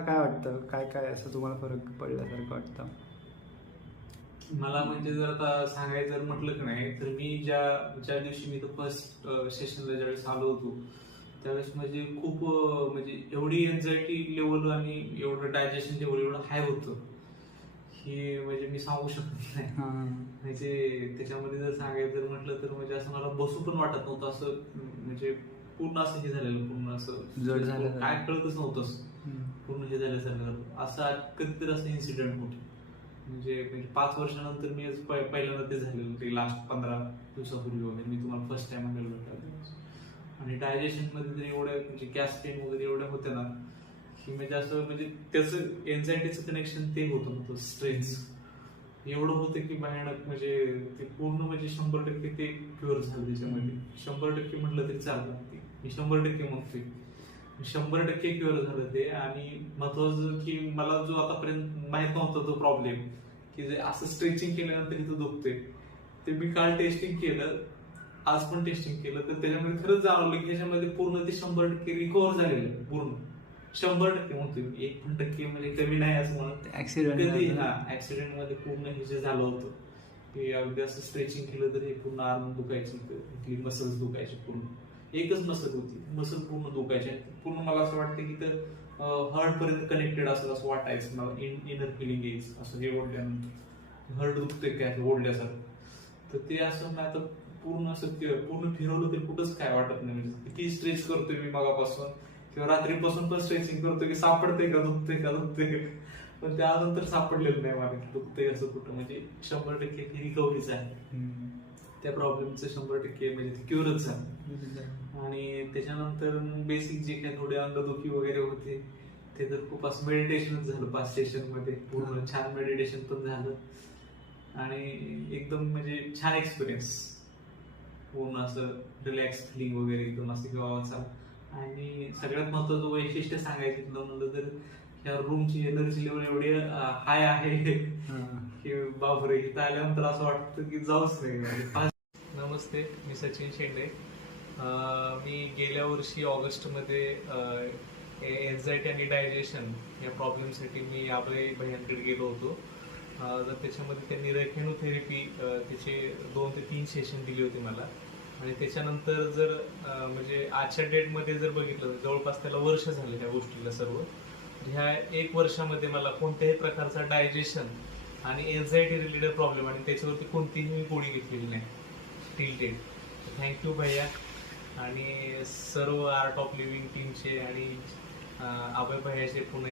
काय वाटतं, काय काय असं तुम्हाला फरक पडल्यासारखं वाटतं? मला म्हणजे जर आता सांगायचं जर म्हटलं की नाही, तर मी ज्या ज्या दिवशी मी फर्स्ट सेशनला ज्यावेळेस आलो होतो, त्यावेळेस म्हणजे खूप म्हणजे एवढी एन्झायटी लेवल आणि एवढं डायजेशन लेवल एवढं हाय होतं की म्हणजे मी सांगू शकत नाही. हां. म्हणजे त्याच्यामध्ये जर सांगायचं जर म्हटलं तर म्हणजे असं मला बसू पण वाटत नव्हतं, असं म्हणजे पूर्ण असं हे झालेलं, पूर्ण असं जड झाल्यासारखं. काय कळतच नव्हतं असं. हं. पूर्ण हे झाल्यासारखं असं कधीतरी असं इन्सिडेंट होते. म्हणजे 5 वर्षानंतर मी पहिल्यांदा ते झालेलं, ते लास्ट 15 दिवसापूर्वी वगैरे मी तुम्हाला फर्स्ट टाइम आलेलो होतो. आणि डायजेशन मध्ये तर एवढ्या म्हणजे गॅस पेन वगैरे एवढ्या होत्या ना, की म्हणजे असं म्हणजे त्याचं एन्झायटीचं कनेक्शन ते होतं स्ट्रेस एवढं होतं की भयानक. म्हणजे ते पूर्ण म्हणजे 100% ते क्युअर झालं त्याच्यामध्ये. 100% म्हटलं तरी चालतं, ते मी 100% म्हणतोय. 100% क्युअर झालं ते. आणि महत्वाचं की मला जो आतापर्यंत माहित नव्हता तो प्रॉब्लेम, की जे असं स्ट्रेचिंग केल्यानंतर इथं दुखते, ते मी काल टेस्टिंग केलं, आज पण टेस्टिंग केलं, तर त्याच्यामध्ये खरंच जाणवलं की ह्याच्यामध्ये पूर्ण ते 100% रिकव्हर झालेलं आहे पूर्ण. 100% म्हणतोय मी, 1% म्हणजे कमी नाही असं म्हणत. ऍक्सिडेंट कधी ऍक्सिडेंट मध्ये पूर्ण हे जे झालं होतं, की अगदी असं स्ट्रेचिंग केलं तर हे पूर्ण आर्म दुखायची, इथली मसल्स दुखायची पूर्ण. एकच मसल होती, मसल पूर्ण दुखायची. पूर्ण मला असं वाटतं की तर हार्ट पर्यंत कनेक्टेड असेल असं वाटायचं मला. इनर फिलिंग यायचं असं हे ओढल्यानंतर, हार्ट दुखतंय काय असं ओढल्यासारखं. तर ते असं नाही तर पूर्ण असं पूर्ण फिरवलं तरी कुठंच काय वाटत नाही. म्हणजे किती स्ट्रेच करतोय मी मगापासून किंवा रात्रीपासून पण स्ट्रेचिंग करतोय की सापडतंय का, दुखतंय, पण ते अजून तर सापडलेलं नाही मला की दुखतंय असं कुठं. म्हणजे 100% ती रिकव्हरीच आहे त्या प्रॉब्लेमचं. 100% म्हणजे ती क्युअरच झालं. आणि त्याच्यानंतर बेसिक जे काही थोडे अंगदुखी वगैरे होते, ते तर खूप असं मेडिटेशनच झालं 5 सेशन मध्ये. पूर्ण छान मेडिटेशन पण झालं आणि एकदम म्हणजे छान एक्सपिरियन्स. पूर्ण असं रिलॅक्स फिलिंग वगैरे एकदम असं गावाचा. आणि सगळ्यात महत्वाचं वैशिष्ट्य सांगायचं म्हणलं तर ह्या रूमची एनर्जी लेवल एवढी हाय आहे की बापरे, इथं आल्यानंतर असं वाटतं की जाऊच नाही. नमस्ते, मी सचिन शेंडे. मी गेल्या वर्षी ऑगस्टमध्ये एन्झायटी आणि डायजेशन या प्रॉब्लेमसाठी मी आबळे भैयांकडे गेलो होतो. तर त्याच्यामध्ये त्यांनी रेखेनोथेरपी त्याचे 2 ते 3 सेशन दिली होती मला. आणि त्याच्यानंतर जर म्हणजे आजच्या डेटमध्ये जर बघितलं तर जवळपास त्याला वर्ष झालं ह्या गोष्टीला सर्व. ह्या 1 वर्षामध्ये मला कोणत्याही प्रकारचा डायजेशन आणि एन्झायटी रिलेटेड प्रॉब्लेम आणि त्याच्यावरती कोणतीही मी गोळी घेतलेली नाही टिल डेट. थँक्यू भैया आणि सर्व आर्ट ऑफ लिव्हिंग टीमचे आणि अभय भैयाचे पुणे